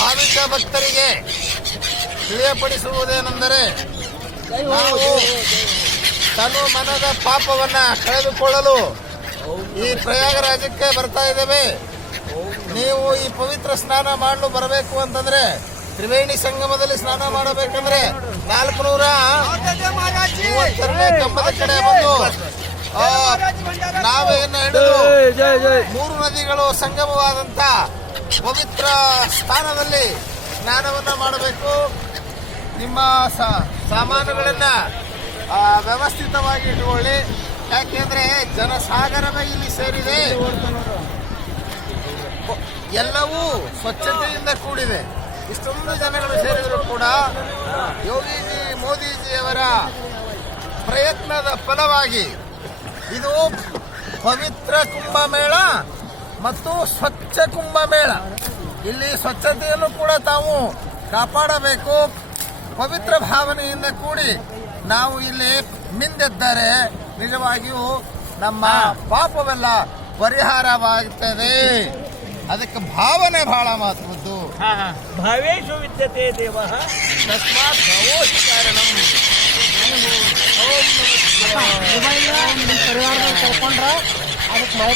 ಭಾವಿಕ ಭಕ್ತರಿಗೆ ತಿಳಿಯಪಡಿಸುವುದೇನೆಂದರೆ ನಾವು ತನು ಮನದ ಪಾಪವನ್ನ ಕಳೆದುಕೊಳ್ಳಲು ಈ ಪ್ರಯಾಗರಾಜಕ್ಕೆ ಬರ್ತಾ ಇದ್ದೇವೆ. ನೀವು ಈ ಪವಿತ್ರ ಸ್ನಾನ ಮಾಡಲು ಬರಬೇಕು ಅಂತಂದ್ರೆ ತ್ರಿವೇಣಿ ಸಂಗಮದಲ್ಲಿ ಸ್ನಾನ ಮಾಡಬೇಕಂದ್ರೆ 432ನೇ ಕಂಬದ ಕಡೆ ಬಂದು ನಾವೇನು ಹಿಡಿದು 3 ನದಿಗಳು ಸಂಗಮವಾದಂತ ಪವಿತ್ರ ಸ್ಥಾನದಲ್ಲಿ ಸ್ನಾನವನ್ನ ಮಾಡಬೇಕು. ನಿಮ್ಮ ಸಾಮಾನುಗಳನ್ನ ವ್ಯವಸ್ಥಿತವಾಗಿ ಇಟ್ಟುಕೊಳ್ಳಿ. ಯಾಕೆಂದ್ರೆ ಜನಸಾಗರವೇ ಇಲ್ಲಿ ಸೇರಿದೆ. ಎಲ್ಲವೂ ಸ್ವಚ್ಛತೆಯಿಂದ ಕೂಡಿದೆ. ಇಷ್ಟೊಂದು ಜನಗಳು ಸೇರಿದರೂ ಕೂಡ ಯೋಗಿಜಿ ಮೋದಿಜಿಯವರ ಪ್ರಯತ್ನದ ಫಲವಾಗಿ ಇದು ಪವಿತ್ರ ಕುಂಭಮೇಳ ಮತ್ತು ಸ್ವಚ್ಛ ಕುಂಭಮೇಳ. ಇಲ್ಲಿ ಸ್ವಚ್ಛತೆಯನ್ನು ಕೂಡ ತಾವು ಕಾಪಾಡಬೇಕು. ಪವಿತ್ರ ಭಾವನೆಯಿಂದ ಕೂಡಿ ನಾವು ಇಲ್ಲಿ ಮಿಂದೆದ್ದರೆ ನಿಜವಾಗಿಯೂ ನಮ್ಮ ಪಾಪವೆಲ್ಲ ಪರಿಹಾರವಾಗುತ್ತದೆ. ಅದಕ್ಕೆ ಭಾವನೆ ಬಹಳ ಮಹತ್ವದ್ದು. ಭಾವೇಶು ವಿದ್ಯತೆ ದೇವ ತಸ್ಮಾತ್ ಭವೋಹಿ ಕಾರಣಂ. ಪರಿವಾರದಲ್ಲಿ ಕಳ್ಕೊಂಡ್ರ ಅದಕ್ಕೆ